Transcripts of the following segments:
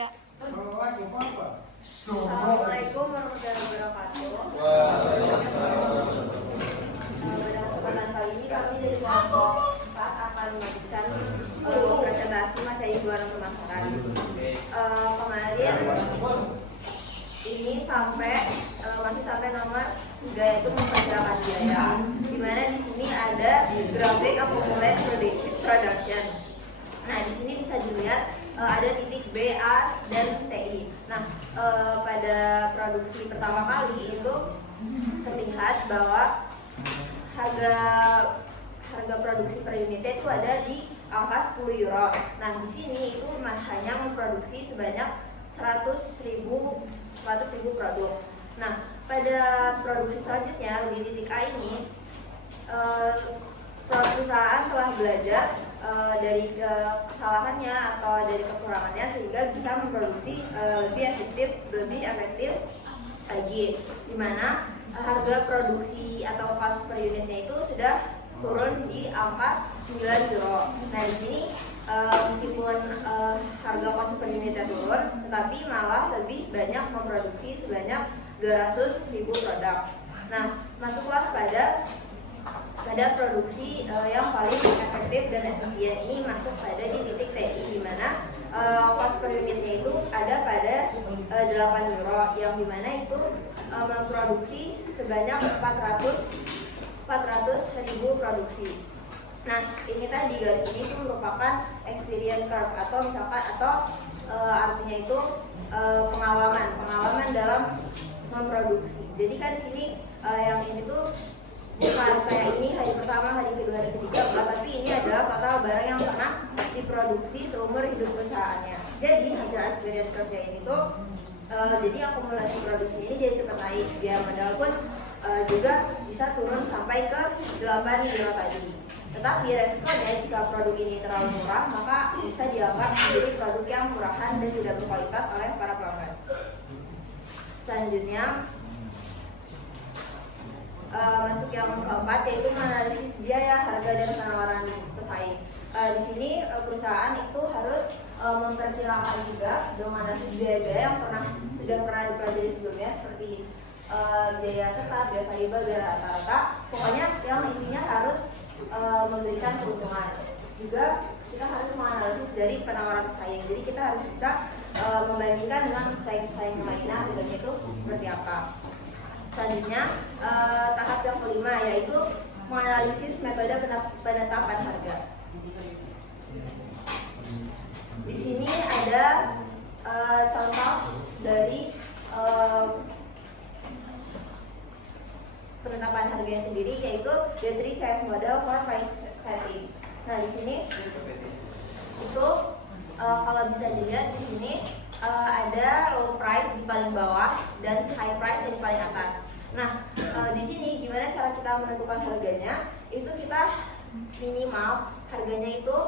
Tiga. Assalamualaikum warahmatullahi wabarakatuh. Pada kesempatan kali ini kami dari kelompok 4 akan memberikan presentasi materi jualan pemasaran. Kemarin ini masih sampai nomor 3 yaitu memperkirakan biaya. Dimana di sini ada grafik accumulated production. Nah, di sini bisa dilihat ada titik B, A, dan TI. Nah, pada produksi pertama kali itu terlihat bahwa harga produksi per unitnya itu ada di angka 10 euro. Nah, di sini itu hanya memproduksi sebanyak 100.000 produk. Nah, pada produksi selanjutnya di titik A ini perusahaan telah belajar dari kesalahannya atau dari kekurangannya sehingga bisa memproduksi lebih efektif lagi, dimana harga produksi atau cost per unitnya itu sudah turun di angka 9 euro. Nah, di sini meskipun harga cost per unitnya turun, tetapi malah lebih banyak memproduksi sebanyak 200.000 produk. Nah, masuklah pada produksi yang paling efektif dan efisien. Ini masuk pada di titik TI, di mana cost per unitnya itu ada pada 8 euro, yang dimana itu memproduksi sebanyak 400.000 produksi. Nah, ini tadi garis ini itu merupakan experience curve atau artinya itu pengalaman dalam memproduksi. Jadi kan di sini yang ini tuh bukan kayak ini hari pertama, hari kedua, hari ketiga, tapi ini adalah total barang yang pernah diproduksi seumur hidup perusahaannya. Jadi hasil experience kerja ini tuh jadi akumulasi produksi ini jadi cepat naik. Biaya modal pun juga bisa turun sampai ke 8 euro tadi. Tetapi resikonya jika produk ini terlalu murah, maka bisa dianggap menjadi produk yang murahan dan tidak berkualitas oleh para pelanggan. Selanjutnya masuk yang keempat, yaitu menganalisis biaya, harga, dan penawaran pesaing. Di sini perusahaan itu harus memperkirakan juga menganalisis biaya-biaya yang sudah pernah dipelajari sebelumnya, seperti biaya tetap, biaya variabel, biaya rata-rata. Pokoknya yang intinya harus memberikan keuntungan. Juga kita harus menganalisis dari penawaran pesaing. Jadi kita harus bisa membandingkan dengan pesaing-pesaing lainnya harganya itu seperti apa. Selanjutnya tahap yang kelima, yaitu menganalisis metode penetapan harga. Di sini ada contoh dari penetapan harganya sendiri, yaitu the 3 choice model for price setting. Nah, di sini itu kalau bisa dilihat di sini ada low price di paling bawah dan high price di paling atas. Nah, di sini gimana cara kita menentukan harganya? Itu kita minimal harganya itu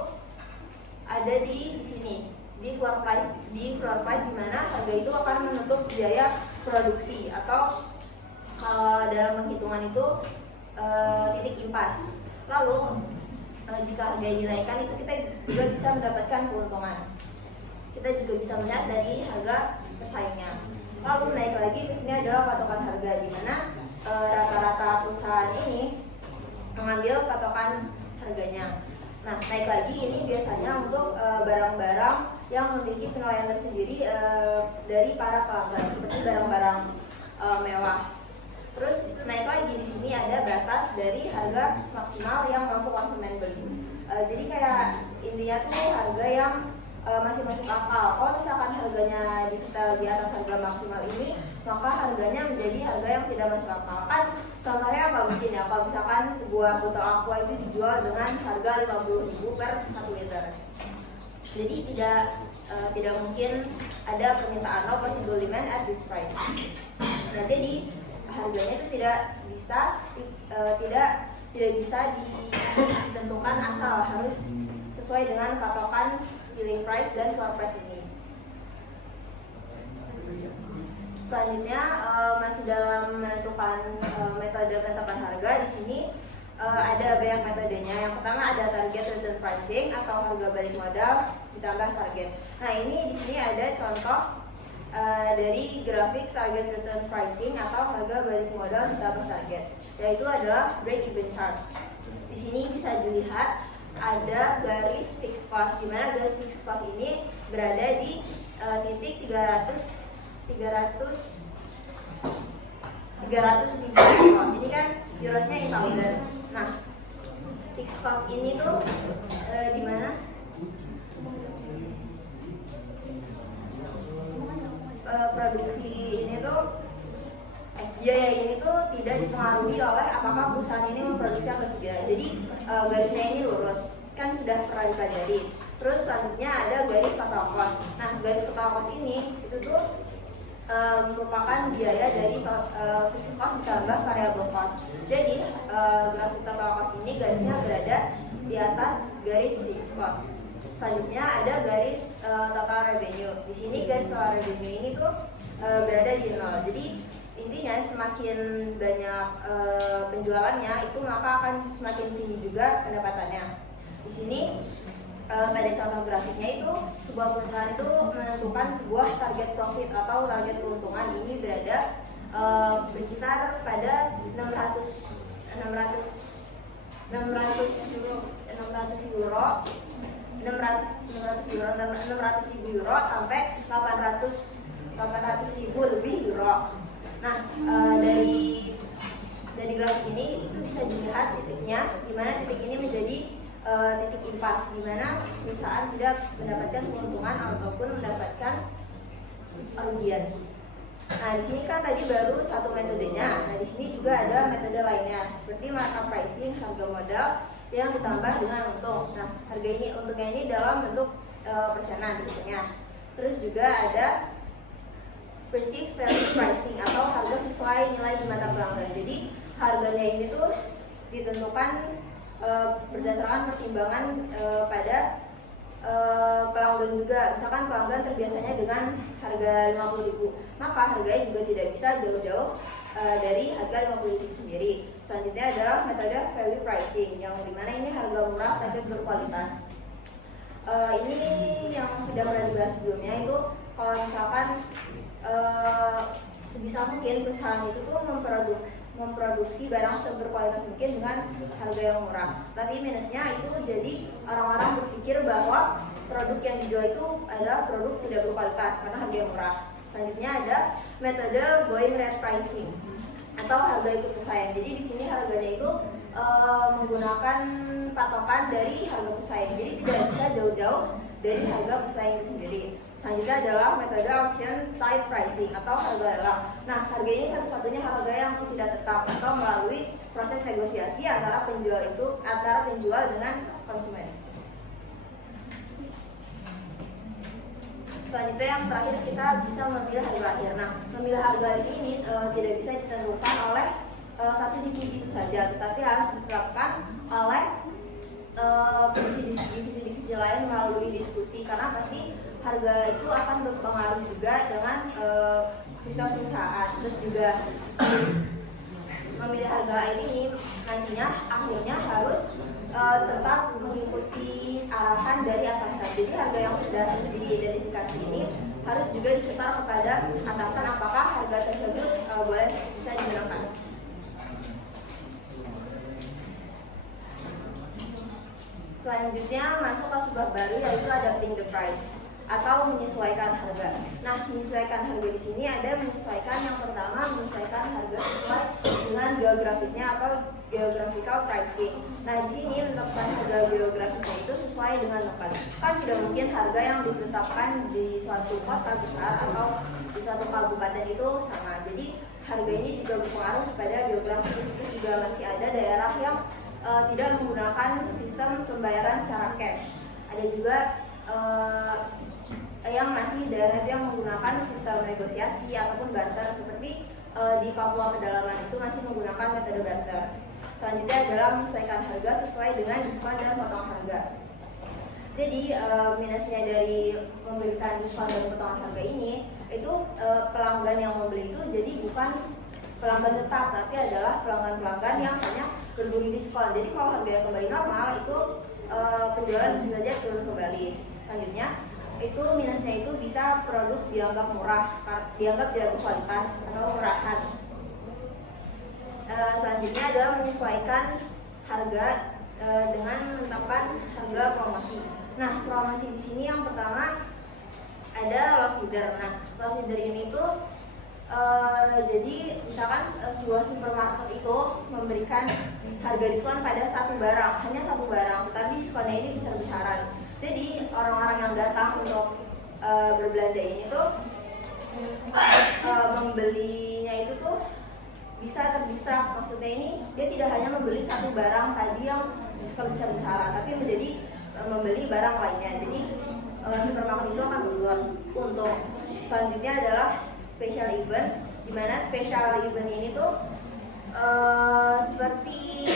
ada di sini, di floor price di mana harga itu akan menutup biaya produksi, atau dalam penghitungan itu titik impas. Lalu jika harga dinaikkan, itu kita juga bisa mendapatkan keuntungan. Kita juga bisa melihat dari harga pesaingnya. Lalu naik lagi ke sini adalah patokan harga, di mana rata-rata perusahaan ini mengambil patokan harganya. Nah, naik lagi ini biasanya untuk barang-barang yang memiliki penilaian tersendiri dari para pelanggan, seperti barang-barang mewah. Terus naik lagi di sini ada batas dari harga maksimal yang mampu konsumen beli. Jadi kayak intinya tuh harga yang masih masuk akal. Kalau misalkan harganya disetel di atas harga maksimal ini, maka harganya menjadi harga yang tidak masuk akal. Kan contohnya nggak mungkin ya, kalau misalkan sebuah botol aqua itu dijual dengan harga 50.000 per 1 liter. Jadi tidak mungkin ada permintaan, no possible demand at this price. Nah, jadi harganya itu tidak bisa ditentukan asal, harus sesuai dengan patokan ceiling price dan floor price ini. Selanjutnya masih dalam menentukan metode penetapan harga. Di sini ada banyak metodenya. Yang pertama ada target return pricing atau harga balik modal ditambah target. Nah, ini di sini ada contoh dari grafik target return pricing atau harga balik modal ditambah target, yaitu adalah break even chart. Di sini bisa dilihat ada garis fixed cost, di mana garis fixed cost ini berada di titik 300.000 euro. Ini kan eurosnya in thousand. Nah, fixed cost ini tuh di mana? Produksi ini tuh biaya ini tuh tidak dipengaruhi oleh apakah perusahaan ini memproduksi atau tidak. Jadi garisnya ini lurus, kan sudah pernah dipelajari. Terus selanjutnya ada garis total cost. Nah, garis total cost ini itu tuh merupakan biaya dari fixed cost ditambah variable cost. Jadi grafik total cost ini garisnya berada di atas garis fixed cost. Selanjutnya ada garis total revenue. Di sini garis total revenue ini tuh berada di 0. Jadi intinya semakin banyak penjualannya itu maka akan semakin tinggi juga pendapatannya. Di sini pada contoh grafiknya itu sebuah perusahaan itu menentukan sebuah target profit atau target keuntungan ini berada berkisar pada 600 euro sampai 800.000 lebih euro. Nah, dari grafik ini itu bisa dilihat titiknya, di mana titik ini menjadi titik impas, di mana perusahaan tidak mendapatkan keuntungan ataupun mendapatkan kerugian. Nah, di sini kan tadi baru satu metodenya. Nah, di sini juga ada metode lainnya seperti markup pricing, harga modal yang ditambah dengan untung. Nah, harga ini untungnya ini dalam bentuk persenan bentuknya. Terus juga ada perceived value pricing atau harga sesuai nilai di mata pelanggan. Jadi harganya ini tuh ditentukan berdasarkan pertimbangan pada pelanggan juga. Misalkan pelanggan terbiasanya dengan harga 50.000, maka harganya juga tidak bisa jauh-jauh dari harga 50.000 sendiri. Selanjutnya adalah metode value pricing, yang dimana ini harga murah tapi berkualitas. Ini yang sudah pernah dibahas sebelumnya, itu kalau misalkan sebisa mungkin perusahaan itu tuh memproduksi barang seberkualitas mungkin dengan harga yang murah. Tapi minusnya itu jadi orang-orang berpikir bahwa produk yang dijual itu adalah produk tidak berkualitas karena harga yang murah. Selanjutnya ada metode going rate pricing atau harga ikut pesaing. Jadi di sini harganya itu menggunakan patokan dari harga pesaing. Jadi tidak bisa jauh-jauh dari harga pesaing itu sendiri. Selanjutnya adalah metode auction type pricing atau harga lelang. Nah, harga ini satu-satunya harga yang tidak tetap atau melalui proses negosiasi antara penjual dengan konsumen. Selanjutnya yang terakhir kita bisa memilih harga akhir. Nah, memilih harga ini tidak bisa ditentukan oleh satu divisi itu saja, tetapi harus diterapkan oleh divisi-divisi lain melalui diskusi, karena pasti harga itu akan berpengaruh juga dengan sistem perusahaan. Terus juga memilih harga ini nantinya akhirnya harus tetap mengikuti arahan dari atasan. Jadi harga yang sudah diidentifikasi ini harus juga disebar kepada atasan apakah harga tersebut boleh bisa digunakan. Selanjutnya masuk ke sebuah baru, yaitu adapting the price atau menyesuaikan harga. Nah, menyesuaikan harga di sini ada menyesuaikan, yang pertama menyesuaikan harga sesuai dengan geografisnya atau geographical pricing. Nah, di sini menetapkan harga geografisnya itu sesuai dengan tempat. Kan tidak mungkin harga yang ditetapkan di suatu kota besar atau di suatu kabupaten itu sama. Jadi harga ini juga berpengaruh kepada geografis. Terus juga masih ada daerah yang tidak menggunakan sistem pembayaran secara cash. Ada juga yang masih daerah yang menggunakan sistem negosiasi ataupun barter, seperti di Papua pedalaman itu masih menggunakan metode barter. Selanjutnya adalah menyesuaikan harga sesuai dengan diskon dan potong harga. Jadi minusnya dari memberikan diskon dan potongan harga ini itu pelanggan yang membeli itu jadi bukan pelanggan tetap, tapi adalah pelanggan-pelanggan yang hanya berburu diskon. Jadi kalau harganya kembali normal itu penjualan bisa saja turun kembali. Selanjutnya itu minusnya itu bisa produk dianggap murah, dianggap tidak berkualitas atau murahan. Selanjutnya adalah menyesuaikan harga dengan menetapkan harga promosi. Nah, promosi di sini yang pertama ada loss leader. Nah, loss leader ini tuh jadi misalkan sebuah supermarket itu memberikan harga diskon pada satu barang, hanya satu barang, tetapi diskonnya ini besar-besaran. Jadi orang-orang yang datang untuk berbelanja ini tuh membelinya itu tuh bisa terdistrak. Maksudnya ini dia tidak hanya membeli satu barang tadi yang diskon besar-besaran, tapi menjadi membeli barang lainnya. Jadi supermarket itu akan berubah. Untuk selanjutnya adalah special event, dimana special event ini tuh seperti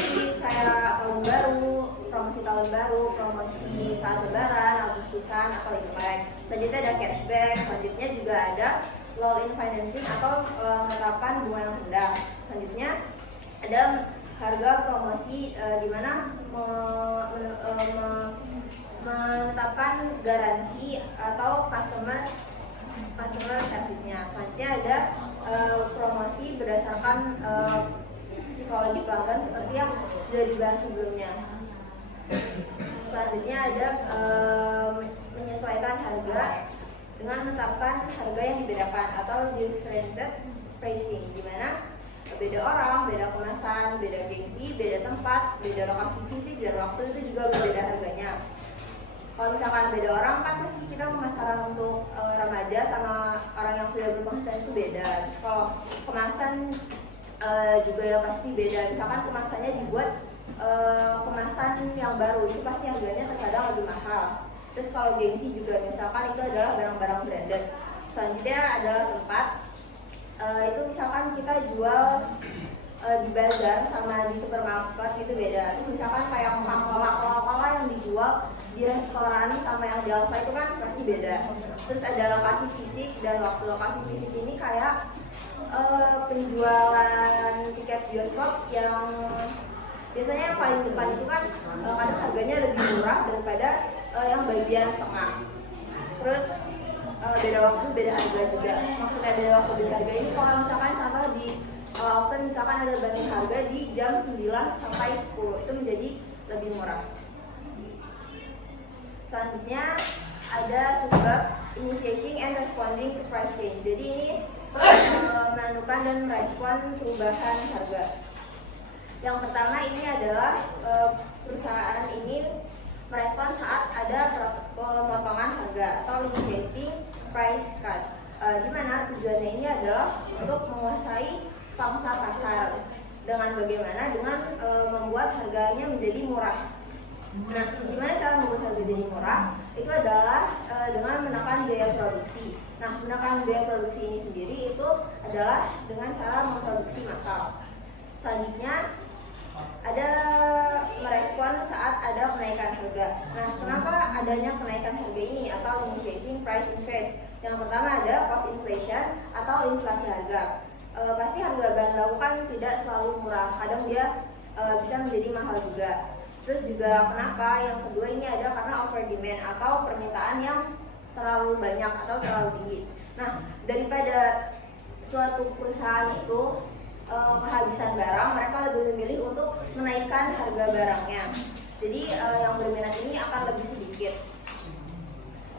kayak tahun baru, promosi tahun baru, promosi saat lebaran, Agustusan atau Imlek. Selanjutnya ada cashback, selanjutnya juga ada low in financing atau penerapan bunga yang rendah. Selanjutnya ada harga promosi di mana menetapkan garansi atau customer service-nya. Selanjutnya ada promosi berdasarkan psikologi pelanggan seperti yang sudah dibahas sebelumnya. Selanjutnya ada menyesuaikan harga dengan menetapkan harga yang dibedakan atau differentiated pricing, di mana beda orang, beda kemasan, beda gengsi, beda tempat, beda lokasi fisik dan waktu itu juga berbeda harganya. Kalau misalkan beda orang kan pasti kita pemasaran untuk remaja sama orang yang sudah berpenghasilan itu beda. Terus kalau kemasan juga ya pasti beda. Misalkan kemasannya dibuat kemasan yang baru, itu pasti harganya terkadang lebih mahal. Terus kalau gengsi juga misalkan itu adalah barang-barang branded. Selanjutnya adalah tempat. Itu misalkan kita jual di bazar sama di supermarket itu beda. Terus misalkan kayak Coca-Cola yang dijual di restoran sama yang di Alfa itu kan pasti beda. Terus ada lokasi fisik dan waktu. Lokasi fisik ini kayak penjualan tiket bioskop yang biasanya yang paling depan itu kan kadang harganya lebih murah daripada yang bagian tengah. Terus beda waktu, beda harga juga. Maksudnya beda waktu, beda harga ini kalau misalkan contoh di Lawson misalkan ada banding harga di jam 9 sampai 10, itu menjadi lebih murah. Selanjutnya ada subbab initiating and responding to price change. Jadi ini menentukan dan merespon perubahan harga. Yang pertama ini adalah perusahaan ini merespon saat ada pemotongan harga atau initiating price cut. Di mana tujuannya ini adalah untuk menguasai pangsa pasar dengan bagaimana dengan membuat harganya menjadi murah. Nah, gimana cara membuat harga jadi murah? Itu adalah dengan menekan biaya produksi. Nah, menekan biaya produksi ini sendiri itu adalah dengan cara memproduksi massal. Selanjutnya ada merespon saat ada kenaikan harga. Nah, kenapa adanya kenaikan harga ini atau increasing price increase? Yang pertama ada cost inflation atau inflasi harga. Pasti harga bahan baku kan tidak selalu murah, kadang dia bisa menjadi mahal juga. Terus juga kenapa? Yang kedua ini ada karena over demand atau permintaan yang terlalu banyak atau terlalu tinggi. Nah, daripada suatu perusahaan itu kehabisan barang, mereka lebih memilih untuk menaikkan harga barangnya. Jadi yang berminat ini akan lebih sedikit.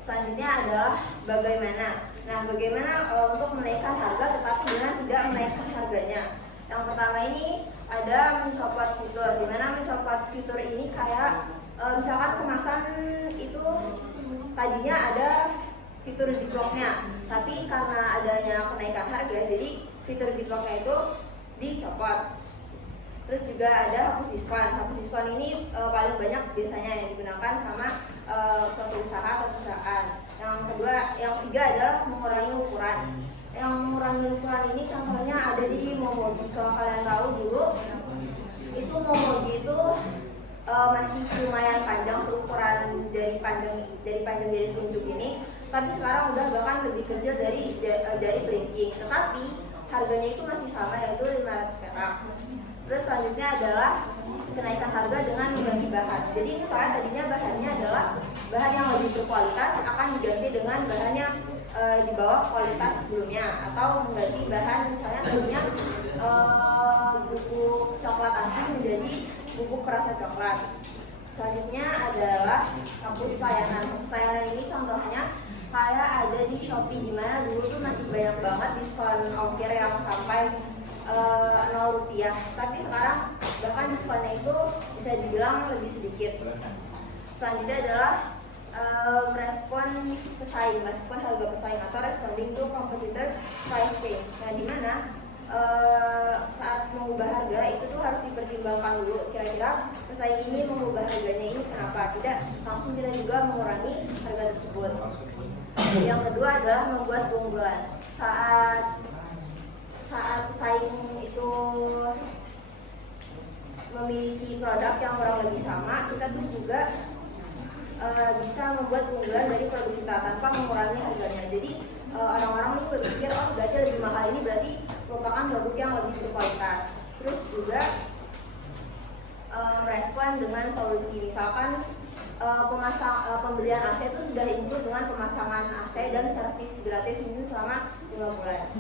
Selanjutnya adalah bagaimana. Nah, bagaimana untuk menaikkan harga tetapi dengan tidak menaikkan harganya. Yang pertama ini ada mencopot fitur. Dimana mencopot fitur ini kayak misalkan kemasan itu tadinya ada fitur ziplocknya, tapi karena adanya kenaikan harga, jadi fitur ziplocknya itu dicopot. Terus juga ada hapus diskon. Hapus diskon ini paling banyak biasanya yang digunakan sama suatu usaha atau perusahaan. Yang ketiga adalah mengurangi ukuran. Yang mengurangi ukuran ini contohnya ada di Momogi. Kalau kalian tahu dulu itu Momogi itu masih lumayan panjang, seukuran jari panjang jari telunjuk ini, tapi sekarang udah bahkan lebih kecil dari jari kelingking. Tetapi harganya itu masih sama, yaitu 500 perak. Terus selanjutnya adalah kenaikan harga dengan mengganti bahan. Jadi misalnya tadinya bahannya adalah bahan yang lebih berkualitas akan diganti dengan bahan yang di bawah kualitas sebelumnya, atau mengganti bahan misalnya tadinya bubuk coklat asin menjadi bubuk perasa coklat. Selanjutnya adalah kampus layanan. Kampus layanan ini contohnya kayak ada di Shopee, dimana dulu tuh masih banyak banget diskon ongkir yang sampai 0 rupiah, tapi sekarang bahkan diskonnya itu bisa dibilang lebih sedikit. Selanjutnya adalah respon pesaing, respon harga pesaing atau responding to competitor price change. Nah, dimana saat mengubah harga itu tuh harus dipertimbangkan dulu kira-kira pesaing ini mengubah harganya ini kenapa, tidak langsung kita juga mengurangi harga tersebut. Yang kedua adalah membuat keunggulan. Saat pesaing itu memiliki produk yang kurang lebih sama, kita tuh juga bisa membuat keunggulan dari produk kita tanpa mengurangi harganya. Jadi orang-orang ini berpikir, oh berarti lebih mahal ini berarti merupakan produk yang lebih berkualitas. Terus juga merespon dengan solusi, misalkan pembelian AC itu sudah include dengan pemasangan AC dan servis gratis mungkin selama 5 bulan.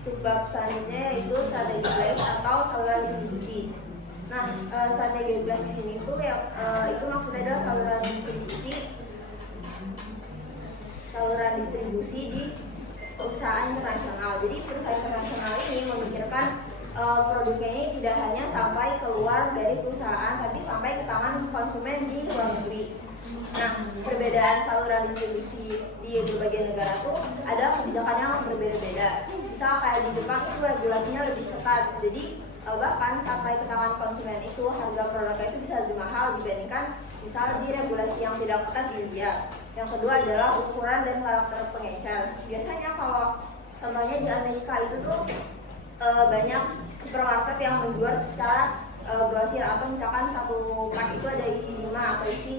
Subbab selanjutnya yaitu strategi price atau saluran distribusi. Nah, strategi price di sini tuh yang itu maksudnya adalah saluran distribusi di perusahaan internasional. Jadi perusahaan internasional ini memikirkan produknya ini tidak hanya sampai keluar dari perusahaan, tapi sampai ke tangan konsumen di luar negeri. Nah, perbedaan saluran distribusi di berbagai negara tuh ada kebijakannya yang berbeda-beda. Misal kayak di Jepang itu regulasinya lebih ketat, jadi bahkan sampai ke tangan konsumen itu harga produknya itu bisa lebih mahal dibandingkan misal di regulasi yang tidak ketat di India. Yang kedua adalah ukuran dan karakter pengecer. Biasanya kalau contohnya di Amerika itu tuh banyak supermarket yang menjual secara grosir, atau misalkan satu pak itu ada isi 5 atau isi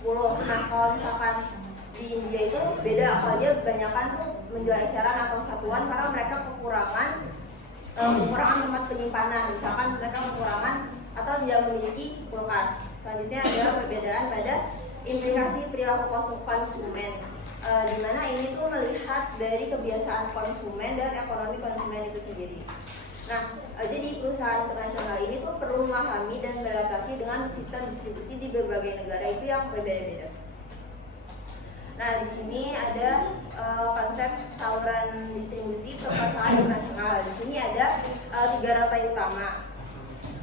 10. Nah, kalau misalkan di India itu beda, kalau dia kebanyakan tuh menjual eceran atau satuan karena mereka kekurangan tempat penyimpanan, misalkan mereka kekurangan atau tidak memiliki kulkas. Selanjutnya adalah perbedaan pada implikasi perilaku konsumen, di mana ini tuh melihat dari kebiasaan konsumen dan ekonomi konsumen itu sendiri. Nah, jadi perusahaan internasional ini tuh perlu memahami dan beradaptasi dengan sistem distribusi di berbagai negara itu yang berbeda-beda. Nah, di sini ada konsep saluran distribusi ke pasar internasional. Di sini ada 3 rantai utama.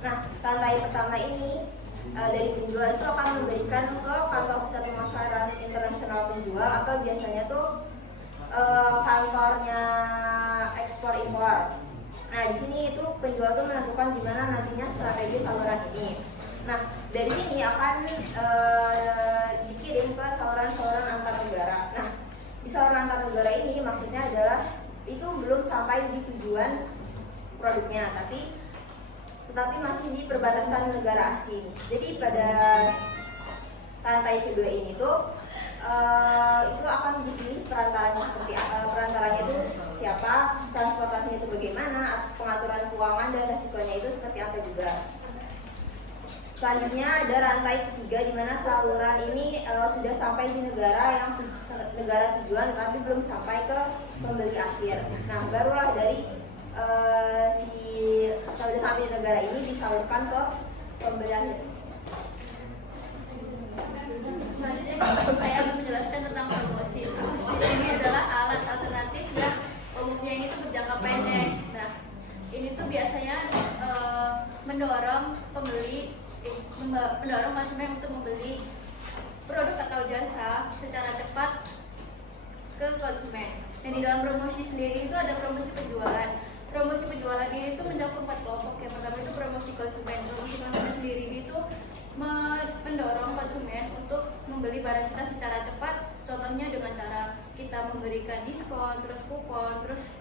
Nah, rantai pertama ini dari penjual itu akan memberikan ke kantor pusat pemasaran internasional penjual, atau biasanya tuh kantornya ekspor impor. Nah, di sini itu penjual tuh menentukan di mana nantinya strategi saluran ini. Nah, dari sini akan dikirim ke saluran-saluran antar negara. Nah, di saluran antar negara ini maksudnya adalah itu belum sampai di tujuan produknya, tetapi masih di perbatasan negara asing. Jadi pada rantai kedua ini tuh itu akan dipilih perantaranya seperti perantaranya itu siapa, transportasinya itu bagaimana, pengaturan keuangan dan resikonya itu seperti apa juga. Selanjutnya ada rantai ketiga, di mana saluran ini sudah sampai di negara tujuan tapi belum sampai ke pembeli akhir. Nah, barulah dari sudah sampai di negara ini disalurkan ke pembeli akhir. Selanjutnya saya akan menjelaskan tentang promosi. Promosi ini adalah alat alternatif yang umumnya ini tuh berjangka pendek. Nah, ini tuh biasanya mendorong konsumen untuk membeli produk atau jasa secara cepat ke konsumen. Dan di dalam promosi sendiri itu ada promosi penjualan. Promosi penjualan ini tuh mencakup 4 kelompok. Yang pertama itu promosi konsumen. Promosi konsumen sendiri itu mendorong konsumen untuk membeli barang kita secara cepat. Contohnya dengan cara kita memberikan diskon, terus kupon, terus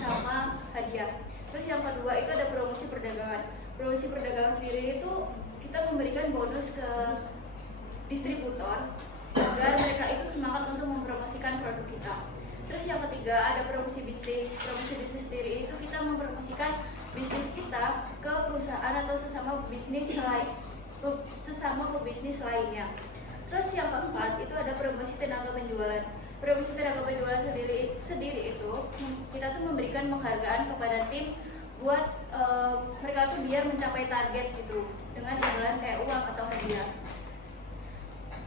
sama hadiah. Terus yang kedua itu ada promosi perdagangan. Promosi perdagangan sendiri itu kita memberikan bonus ke distributor agar mereka itu semangat untuk mempromosikan produk kita. Terus yang ketiga ada promosi bisnis. Promosi bisnis sendiri itu kita mempromosikan bisnis kita ke perusahaan atau sesama pebisnis lainnya. Terus yang keempat itu ada promosi tenaga penjualan. Promosi tenaga penjualan sendiri itu kita tuh memberikan penghargaan kepada tim buat mereka tuh biar mencapai target gitu dengan imbalan kayak uang atau hadiah.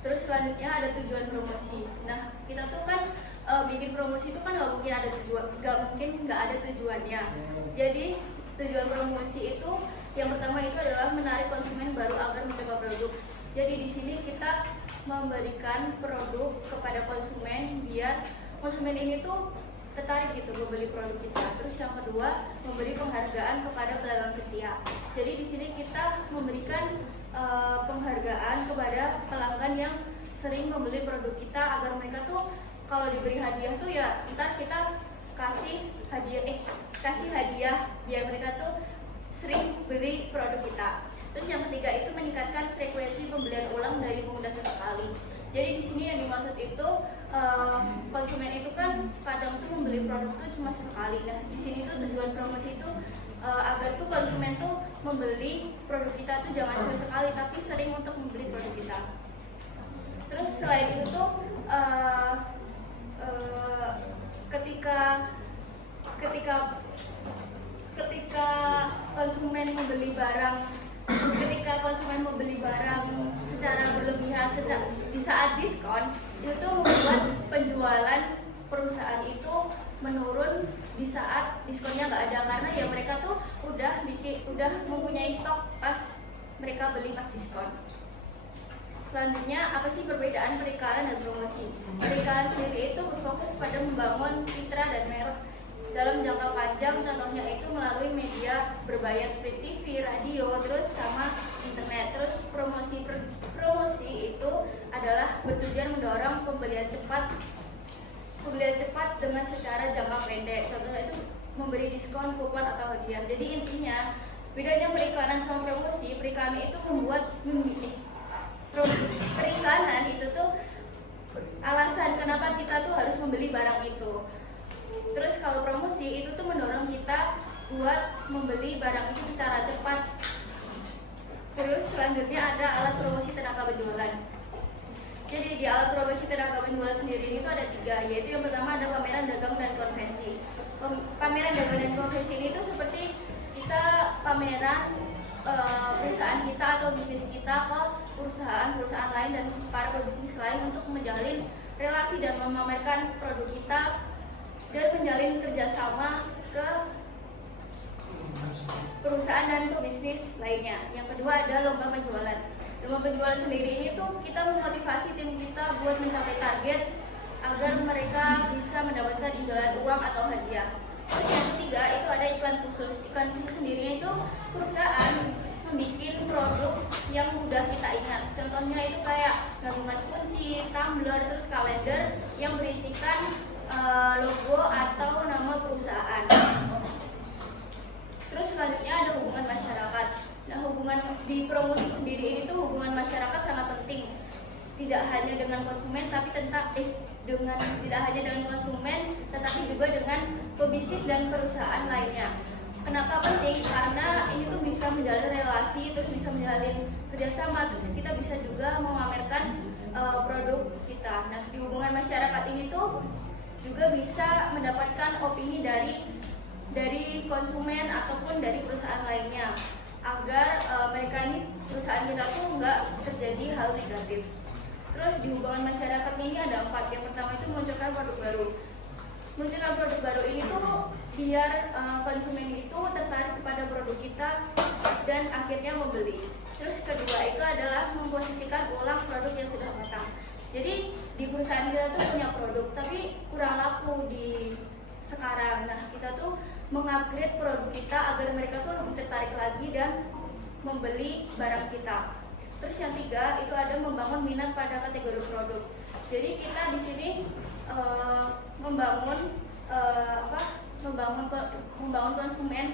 Terus selanjutnya ada tujuan promosi. Nah kita tuh kan bikin promosi itu kan nggak mungkin nggak ada tujuannya. Jadi tujuan promosi itu yang pertama itu adalah menarik konsumen baru agar mencoba produk. Jadi di sini kita memberikan produk kepada konsumen biar konsumen ini tuh tertarik gitu membeli produk kita. Terus yang kedua memberi penghargaan kepada pedagang setia. Jadi di sini kita memberikan penghargaan kepada pelanggan yang sering membeli produk kita agar mereka tuh kalau diberi hadiah tuh ya ntar kita kasih hadiah biar mereka tuh sering beli produk kita. Terus yang ketiga itu meningkatkan frekuensi pembelian ulang dari pengguna sesekali. Jadi di sini yang dimaksud itu konsumen itu kan kadang tuh membeli produk tuh cuma sekali. Nah di sini tuh tujuan promosi itu agar tuh konsumen tuh membeli produk kita tuh jangan cuma sekali tapi sering untuk membeli produk kita. Terus selain itu tuh ketika konsumen membeli barang secara berlebihan di saat diskon itu tuh membuat penjualan perusahaan itu menurun di saat diskonnya nggak ada karena ya mereka tuh udah mempunyai stok pas mereka beli pas diskon. Selanjutnya apa sih perbedaan periklanan dan promosi? Periklanan sendiri itu berfokus pada membangun citra dan merek dalam jangka panjang, contohnya itu melalui media berbayar seperti TV, radio, terus sama internet. Terus promosi itu adalah bertujuan mendorong pembelian cepat dengan secara jangka pendek. Contohnya itu memberi diskon, kupon atau hadiah. Jadi intinya bedanya periklanan sama promosi, periklanan itu periklanan itu tuh alasan kenapa kita tuh harus membeli barang itu. Terus kalau promosi itu tuh mendorong kita buat membeli barang itu secara cepat. Terus selanjutnya ada alat promosi tenaga penjualan. Jadi di alat promosi tenaga penjualan sendiri itu ada 3, yaitu yang pertama ada pameran dagang dan konvensi. Pameran dagang dan konvensi ini tuh seperti kita pameran perusahaan kita atau bisnis kita ke perusahaan lain dan para pebisnis lain untuk menjalin relasi dan memamerkan produk kita dan menjalin kerjasama ke perusahaan dan pebisnis lainnya. Yang kedua ada lomba penjualan. Lomba penjualan sendiri ini tuh kita memotivasi tim kita buat mencapai target agar mereka bisa mendapatkan imbalan uang atau hadiah. Yang ketiga itu ada iklan khusus. Iklan khusus sendiri itu perusahaan membuat produk yang mudah kita ingat. Contohnya itu kayak gabungan kunci, tumbler, terus kalender yang berisikan logo atau nama perusahaan. Terus selanjutnya ada hubungan masyarakat. Nah, hubungan di promosi sendiri ini tuh hubungan masyarakat sangat penting. Tidak hanya dengan konsumen tetapi juga dengan pebisnis dan perusahaan lainnya. Kenapa penting? Karena ini tuh bisa menjalin relasi, terus bisa menjalin kerjasama, terus kita bisa juga memamerkan produk kita. Nah, di hubungan masyarakat ini tuh juga bisa mendapatkan opini dari konsumen ataupun dari perusahaan lainnya agar perusahaan kita tuh nggak terjadi hal negatif. Terus di hubungan masyarakat ini ada 4. Yang pertama itu munculkan produk baru. Munculkan produk baru ini tuh biar konsumen itu tertarik kepada produk kita dan akhirnya membeli. Terus kedua itu adalah memposisikan ulang produk yang sudah matang. Jadi di perusahaan kita tuh punya produk tapi kurang laku di sekarang. Nah, kita tuh mengupgrade produk kita agar mereka tuh lebih tertarik lagi dan membeli barang kita. Terus yang 3 itu ada membangun minat pada kategori produk. Jadi kita di sini membangun konsumen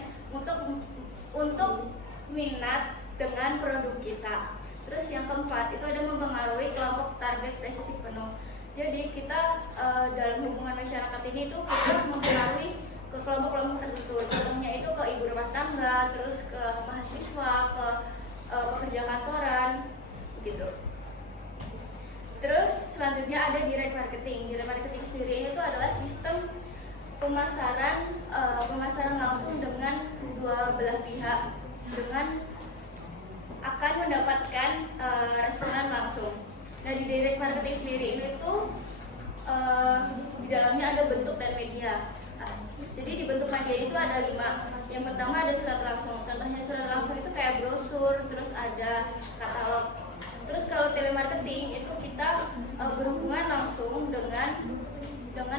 untuk minat dengan produk kita. Terus yang keempat itu ada mempengaruhi kelompok target spesifik penuh. Jadi kita dalam hubungan masyarakat ini tuh kita mempengaruhi ke kelompok-kelompok tertentu. Contohnya itu ke ibu rumah tangga, terus ke mahasiswa, ke pekerja kantoran, gitu. Terus selanjutnya ada direct marketing. Direct marketing sendiri itu adalah sistem pemasaran langsung dengan dua belah pihak dengan akan mendapatkan responan langsung. Nah, di direct marketing sendiri ini tuh di dalamnya ada bentuk dan media. Jadi di bentuk media itu ada 5. Yang pertama ada surat langsung. Contohnya surat langsung itu kayak brosur, terus ada katalog. Terus kalau telemarketing itu kita berhubungan langsung dengan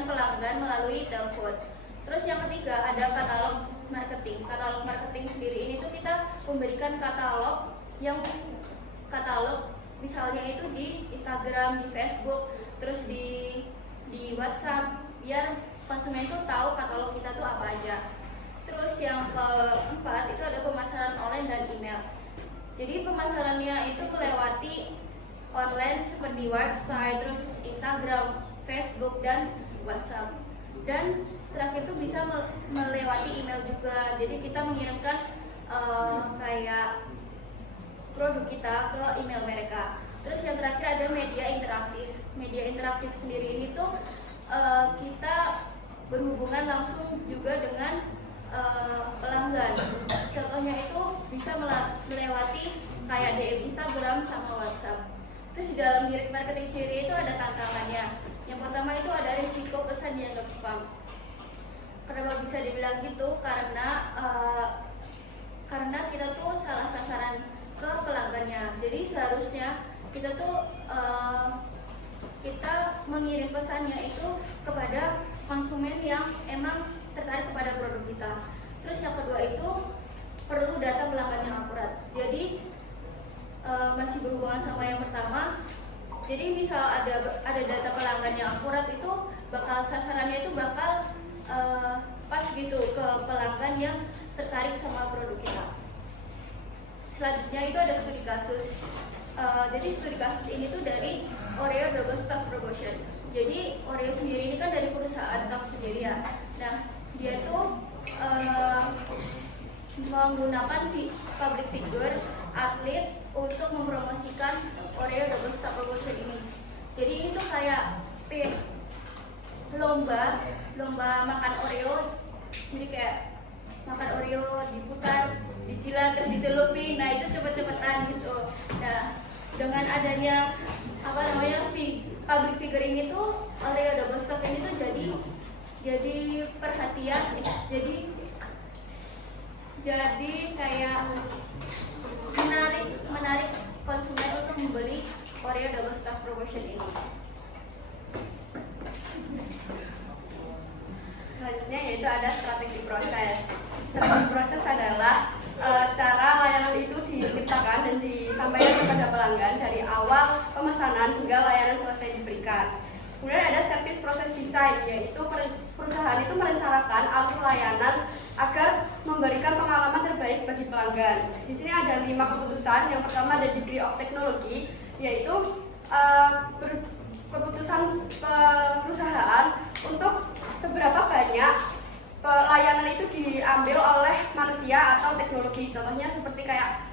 pelanggan melalui telepon. Terus yang ketiga ada katalog marketing. Katalog marketing sendiri ini tuh kita memberikan katalog misalnya itu di Instagram, di Facebook, terus di WhatsApp, biar konsumen itu tahu katalog kita tuh apa aja. Terus yang keempat itu ada pemasaran online dan email. Jadi pemasarannya itu melewati online seperti website, terus Instagram, Facebook, dan WhatsApp. Dan terakhir itu bisa melewati email juga. Jadi kita mengirimkan kayak produk kita ke email mereka. Terus yang terakhir ada media interaktif. Media interaktif sendiri ini tuh kita berhubungan langsung juga dengan pelanggan. Contohnya itu bisa melewati kayak DM Instagram sama WhatsApp. Terus di dalam direct marketing sendiri itu ada tantangannya. Yang pertama itu ada risiko pesan dianggap spam. Kenapa bisa dibilang gitu? Karena kita tuh salah sasaran ke pelanggannya. Jadi seharusnya kita tuh kita mengirim pesannya itu kepada konsumen yang emang tertarik kepada produk kita. Terus yang kedua itu perlu data pelanggan yang akurat. Jadi masih berhubungan sama yang pertama. Jadi misal ada data pelanggan yang akurat itu bakal sasarannya itu bakal pas gitu ke pelanggan yang tertarik sama produk kita. Selanjutnya itu ada studi kasus. Jadi studi kasus ini tuh dari Oreo Double Stuff Promotion. Jadi Oreo sendiri ini kan dari perusahaan Top sendiri ya. Nah, dia tuh menggunakan public figure, atlet untuk mempromosikan Oreo Double Stuff Promotion ini. Jadi ini tuh kayak lomba makan Oreo. Jadi kayak makan Oreo diputar, dijilat, terus dicelupin. Nah, itu cepet-cepetan gitu. Nah, dengan adanya public figure ini tuh Oreo Double Stuff ini tuh jadi perhatian, jadi kayak menarik konsumen untuk membeli Oreo Double Stuff Promotion ini. Selanjutnya yaitu ada strategi proses. Strategi proses adalah cara layanan itu diciptakan dan disampaikan kepada pelanggan dari awal pemesanan hingga layanan selesai diberikan. Kemudian ada service proses design, yaitu perusahaan itu merencanakan alur layanan agar memberikan pengalaman terbaik bagi pelanggan. Di sini ada 5 keputusan. Yang pertama ada degree of technology, yaitu keputusan perusahaan untuk seberapa banyak layanan itu diambil oleh manusia atau teknologi. Contohnya seperti kayak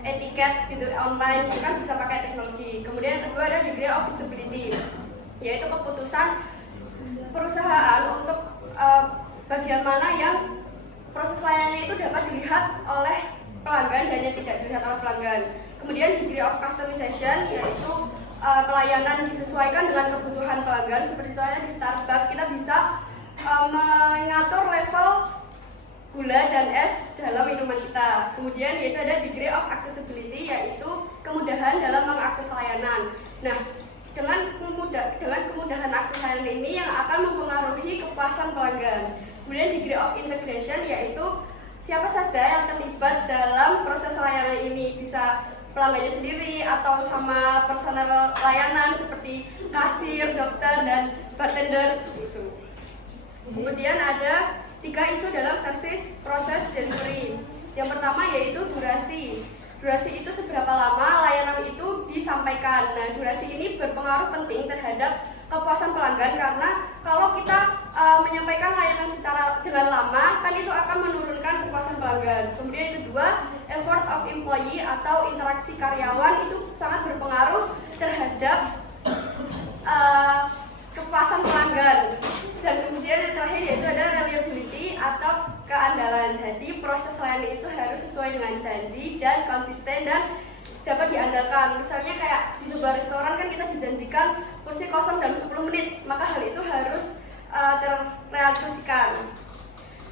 etiket gitu online, itu kan bisa pakai teknologi. Kemudian yang kedua ada degree of visibility, yaitu keputusan perusahaan untuk bagian mana yang proses layanannya itu dapat dilihat oleh pelanggan dan yang tidak dilihat oleh pelanggan. Kemudian degree of customization, yaitu pelayanan disesuaikan dengan kebutuhan pelanggan. Seperti contohnya di Starbucks kita bisa mengatur level gula dan es dalam minuman kita. Kemudian yaitu ada degree of accessibility, yaitu kemudahan dalam mengakses layanan. Nah, dengan kemudahan akses layanan ini yang akan mempengaruhi kepuasan pelanggan. Kemudian degree of integration, yaitu siapa saja yang terlibat dalam proses layanan ini, bisa pelanggannya sendiri atau sama personel layanan seperti kasir, dokter, dan bartender gitu. Kemudian ada 3 isu dalam service proses delivery. Yang pertama yaitu durasi. durasi itu seberapa lama layanan itu disampaikan. Nah, durasi ini berpengaruh penting terhadap kepuasan pelanggan karena kalau kita menyampaikan layanan dengan lama kan itu akan menurunkan kepuasan pelanggan. Kemudian yang kedua, effort of employee atau interaksi karyawan itu sangat berpengaruh terhadap kepuasan pelanggan. Dan kemudian yang terakhir yaitu ada reliability atau keandalan. Jadi proses layanan itu harus sesuai dengan janji dan konsisten dan dapat diandalkan. Misalnya kayak di sebuah restoran kan kita dijanjikan kursi kosong dalam 10 menit, maka hal itu harus terrealisasikan.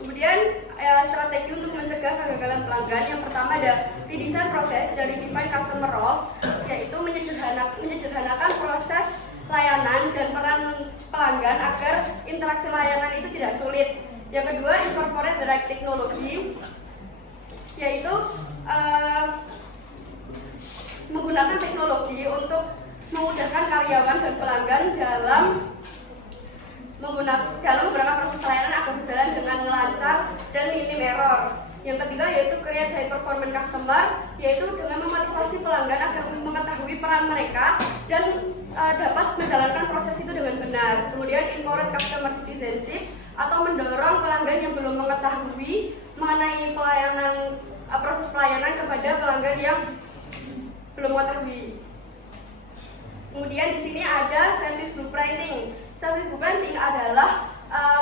Kemudian strategi untuk mencegah kegagalan pelanggan, yang pertama ada redesign proses dari define customer roles, yaitu menyederhanakan proses layanan dan peran pelanggan agar interaksi layanan itu tidak sulit. Yang kedua, incorporate the right technology, yaitu menggunakan teknologi untuk memudahkan karyawan dan pelanggan dalam menggunakan proses layanan agar berjalan dengan lancar dan minim error. Yang ketiga yaitu create high performance customer, yaitu dengan memotivasi pelanggan agar mengetahui peran mereka dan dapat menjalankan proses itu dengan benar. Kemudian encourage customer citizenship atau mendorong pelanggan yang belum mengetahui mengenai proses pelayanan kepada pelanggan yang belum mengetahui. Kemudian di sini ada service blueprinting. Service blueprinting adalah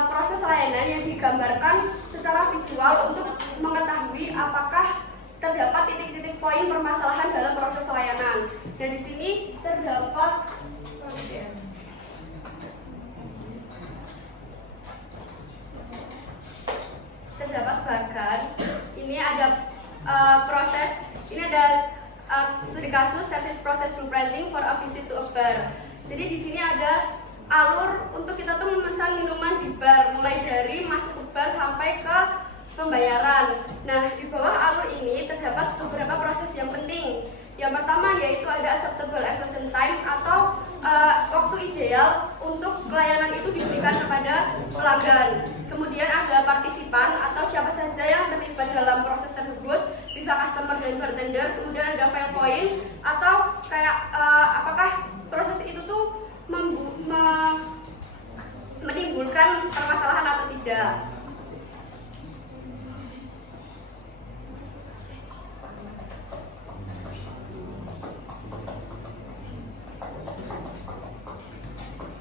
proses layanan yang digambarkan secara visual untuk mengetahui apakah terdapat titik-titik poin permasalahan dalam proses layanan. Dan di sini terdapat bagan. Ini ada studi kasus service process blueprinting for a visit to a bar. Jadi di sini ada alur untuk kita tuh memesan minuman di bar, mulai dari masuk ke bar sampai ke pembayaran. Nah, di bawah alur ini terdapat beberapa proses yang penting. Yang pertama yaitu ada acceptable execution time atau waktu ideal untuk pelayanan itu diberikan kepada pelanggan. Kemudian ada partisipan atau siapa saja yang terlibat dalam proses tersebut, bisa customer dan bartender. Kemudian ada fail point atau kayak apakah proses itu tuh menimbulkan permasalahan atau tidak.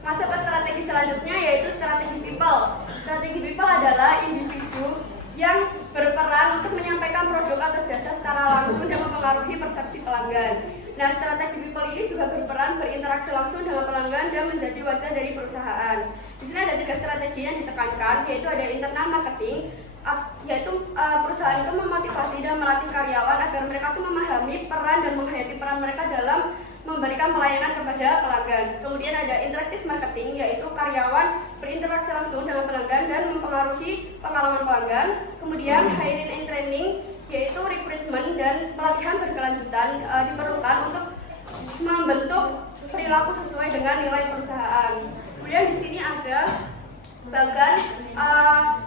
Masuk ke strategi selanjutnya yaitu strategi people. Strategi people adalah individu yang berperan untuk menyampaikan produk atau jasa secara langsung dan mempengaruhi persepsi pelanggan. Nah, strategi people ini juga berperan berinteraksi langsung dengan pelanggan dan menjadi wajah dari perusahaan. Di sini ada 3 strategi yang ditekankan, yaitu ada internal marketing, yaitu perusahaan itu memotivasi dan melatih karyawan agar mereka itu memahami peran dan menghayati peran mereka dalam memberikan pelayanan kepada pelanggan. Kemudian ada interactive marketing, yaitu karyawan berinteraksi langsung dengan pelanggan dan mempengaruhi pengalaman pelanggan. Kemudian hiring and training, yaitu rekrutmen dan pelatihan berkelanjutan diperlukan untuk membentuk perilaku sesuai dengan nilai perusahaan. Kemudian di sini ada bagian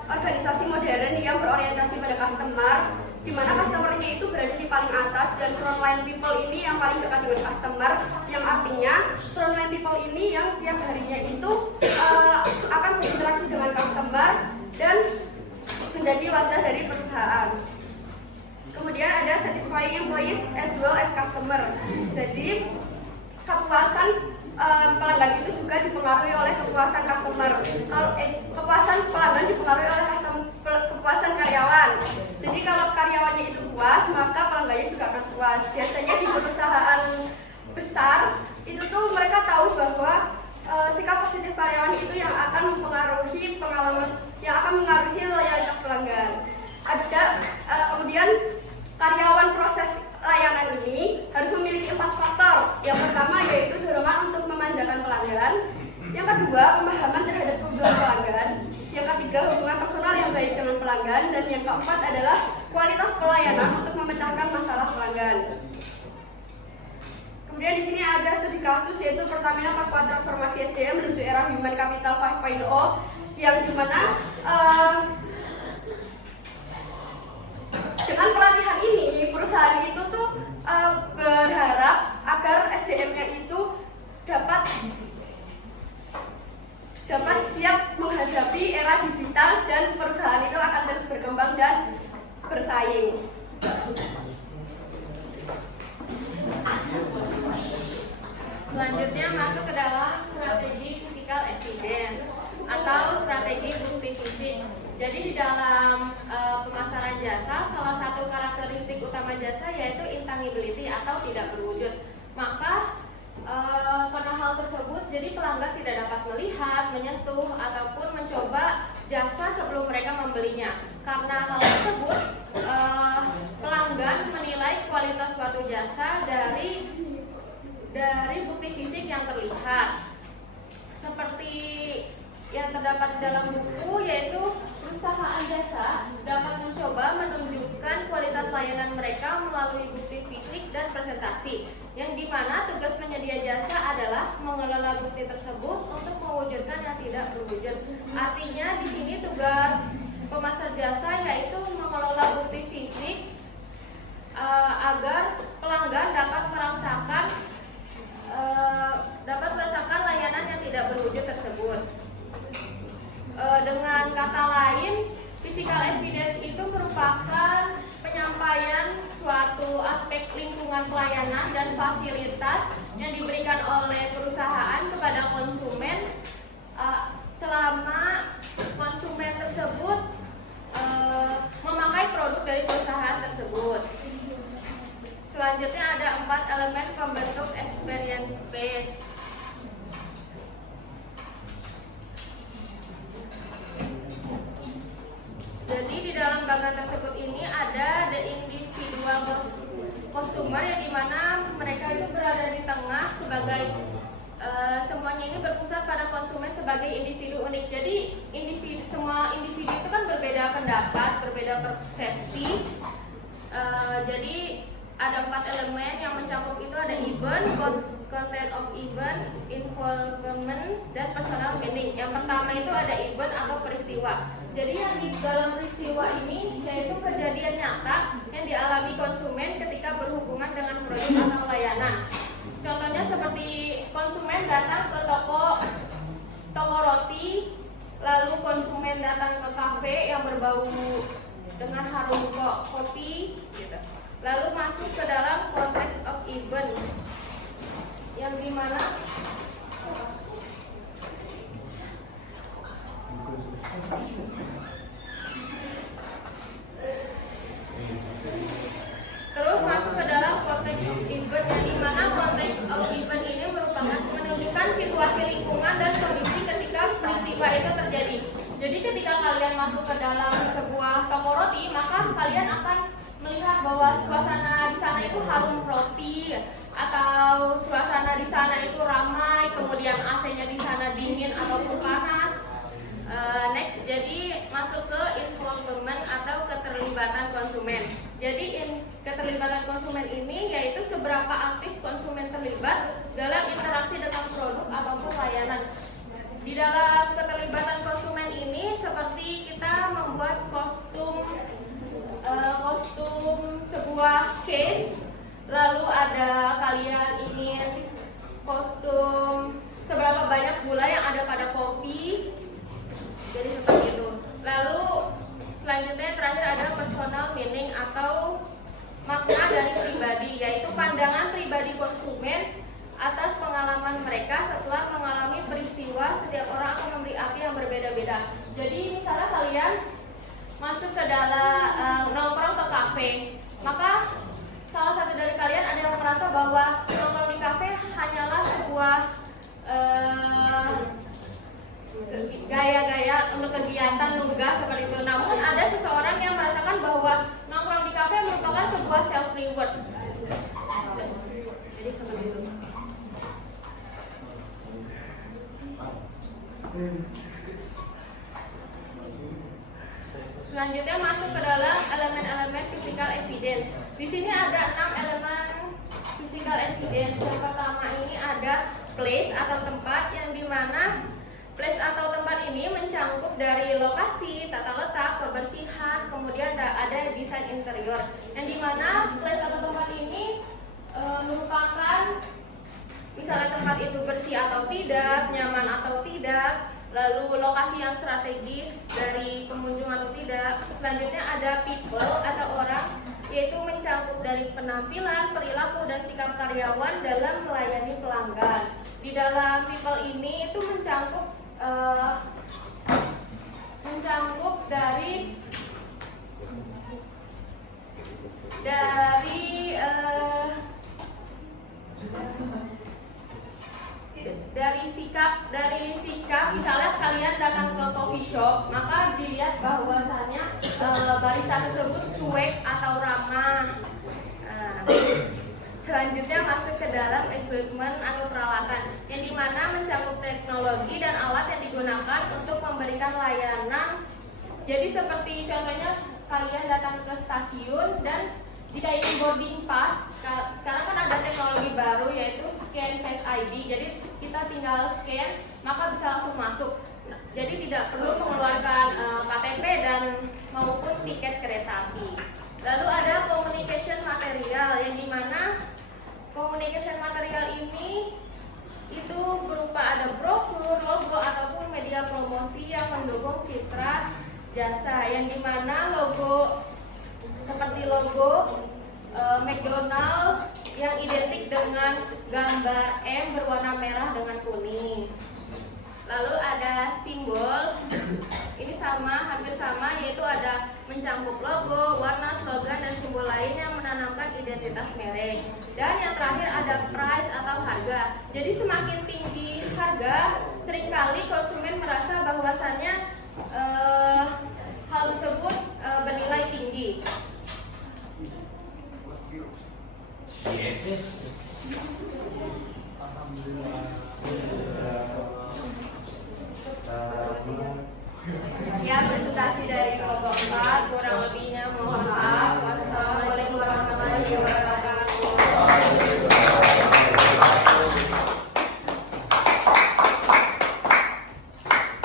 organisasi modern yang berorientasi pada customer, di mana customer-nya itu berada di paling atas dan frontline people ini yang paling dekat dengan customer, yang artinya frontline people ini yang tiap harinya itu akan berinteraksi dengan customer dan menjadi wajah dari perusahaan. Kemudian ada satisfying employees as well as customer. Jadi kepuasan pelanggan itu juga dipengaruhi oleh kepuasan customer. Kepuasan pelanggan dipengaruhi oleh kepuasan karyawan. Jadi kalau karyawannya itu puas, maka pelanggannya juga akan puas. Biasanya di perusahaan besar itu tuh mereka tahu bahwa sikap positif karyawan itu yang akan mempengaruhi pengalaman, yang akan mengaruhi loyalitas pelanggan. Kemudian karyawan proses layanan ini harus memiliki 4 faktor. Yang pertama yaitu dorongan untuk memanjakan pelanggan. Yang kedua, pemahaman terhadap kebutuhan pelanggan. Yang ketiga, hubungan personal yang baik dengan pelanggan. Dan yang keempat adalah kualitas pelayanan untuk memecahkan masalah pelanggan. Kemudian di sini ada studi kasus yaitu Pertamina Papua Transformasi SDM menuju era Human Capital 5.0, yang dimana dengan pelatihan ini perusahaan itu tuh berharap agar SDM-nya itu dapat siap menghadapi era digital dan perusahaan itu akan terus berkembang dan bersaing. Selanjutnya masuk ke dalam strategi physical evidence atau strategi bukti fisik. Jadi di dalam pemasaran jasa, salah satu karakteristik utama jasa yaitu intangibility atau tidak berwujud. Maka karena hal tersebut, jadi pelanggan tidak dapat melihat, menyentuh, ataupun mencoba jasa sebelum mereka membelinya. Karena hal tersebut, pelanggan menilai kualitas suatu jasa dari bukti fisik yang terlihat. Seperti yang terdapat dalam buku, yaitu perusahaan jasa dapat mencoba menunjukkan kualitas layanan mereka melalui bukti fisik dan presentasi, yang dimana tugas penyedia jasa adalah mengelola bukti tersebut untuk mewujudkan yang tidak berwujud. Artinya di sini tugas pemasar jasa yaitu mengelola bukti fisik agar pelanggan dapat merasakan layanan yang tidak berwujud tersebut. Dengan kata lain, physical evidence itu merupakan penyampaian suatu aspek lingkungan pelayanan dan fasilitas yang diberikan oleh perusahaan kepada konsumen selama konsumen tersebut memakai produk dari perusahaan tersebut. Selanjutnya ada 4 elemen pembentuk experience space. Jadi di dalam bagian tersebut ini ada the individual customer, yang dimana mereka itu berada di tengah sebagai semuanya ini berpusat pada konsumen sebagai individu unik. Jadi semua individu itu kan berbeda pendapat, berbeda persepsi. Jadi ada 4 elemen yang mencakup itu, ada event, content of event, involvement, dan personal meaning. Yang pertama itu ada event atau peristiwa. Jadi yang di dalam peristiwa ini yaitu kejadian nyata yang dialami konsumen ketika berhubungan dengan produk atau layanan. Contohnya seperti konsumen datang ke toko roti, lalu konsumen datang ke kafe yang berbau dengan harum kopi, gitu. Lalu masuk ke dalam konteks of event, yang dimana terus masuk ke dalam konteks of event, yang dimana konteks of event ini merupakan menunjukkan situasi lingkungan dan kondisi ketika peristiwa itu terjadi. Jadi ketika kalian masuk ke dalam sebuah toko roti, maka kalian akan melihat bahwa suasana di sana itu harum roti, atau suasana di sana itu ramai, kemudian AC-nya di sana dingin ataupun panas. Next, jadi masuk ke involvement atau keterlibatan konsumen. Jadi keterlibatan konsumen ini yaitu seberapa aktif konsumen terlibat dalam interaksi dengan produk ataupun layanan. Di dalam keterlibatan konsumen ini seperti kita membuat kostum sebuah case, lalu ada kalian ingin kostum seberapa banyak gula yang ada pada kopi, jadi seperti itu. Lalu selanjutnya terakhir ada personal meaning atau makna dari pribadi, yaitu pandangan pribadi konsumen atas pengalaman mereka setelah mengalami peristiwa. Setiap orang akan memberi arti yang berbeda-beda. Jadi misalnya kalian masuk ke dalam nongkrong ke kafe, maka salah satu dari kalian ada yang merasa bahwa nongkrong di kafe hanyalah sebuah gaya-gaya untuk kegiatan nugas seperti itu. Namun ada seseorang yang merasakan bahwa nongkrong di kafe merupakan sebuah self reward. Jadi seperti itu. Selanjutnya masuk ke dalam elemen-elemen physical evidence. Di sini ada 6 elemen physical evidence. Yang pertama ini ada place atau tempat, yang dimana place atau tempat ini mencakup dari lokasi, tata letak, kebersihan, kemudian ada desain interior. Yang dimana place atau tempat ini merupakan misalnya tempat itu bersih atau tidak, nyaman atau tidak, lalu lokasi yang strategis dari pengunjung atau tidak. Selanjutnya ada people atau orang, yaitu mencakup dari penampilan, perilaku, dan sikap karyawan dalam melayani pelanggan. Di dalam people ini itu mencakup dari sikap misalnya kalian datang ke coffee shop, maka dilihat bahwasannya barista tersebut cuek atau ramah. Selanjutnya masuk ke dalam equipment atau peralatan, yang dimana mencakup teknologi dan alat yang digunakan untuk memberikan layanan. Jadi seperti contohnya kalian datang ke stasiun dan jika ingin boarding pass, sekarang kan ada teknologi baru yaitu scan Face ID. Jadi kita tinggal scan maka bisa langsung masuk. Jadi tidak perlu mengeluarkan KTP dan maupun tiket kereta api. Lalu ada communication material, yang dimana communication material ini itu berupa ada brosur, logo ataupun media promosi yang mendukung citra jasa, yang dimana logo seperti logo McDonald yang identik dengan gambar M berwarna merah dengan kuning. Lalu ada simbol, ini hampir sama, yaitu ada mencakup logo, warna, slogan, dan simbol lain yang menanamkan identitas merek. Dan yang terakhir ada price atau harga. Jadi semakin tinggi harga, seringkali konsumen merasa bahwasannya hal tersebut bernilai tinggi. Ya, presentasi dari kelompok 4 kurang lebih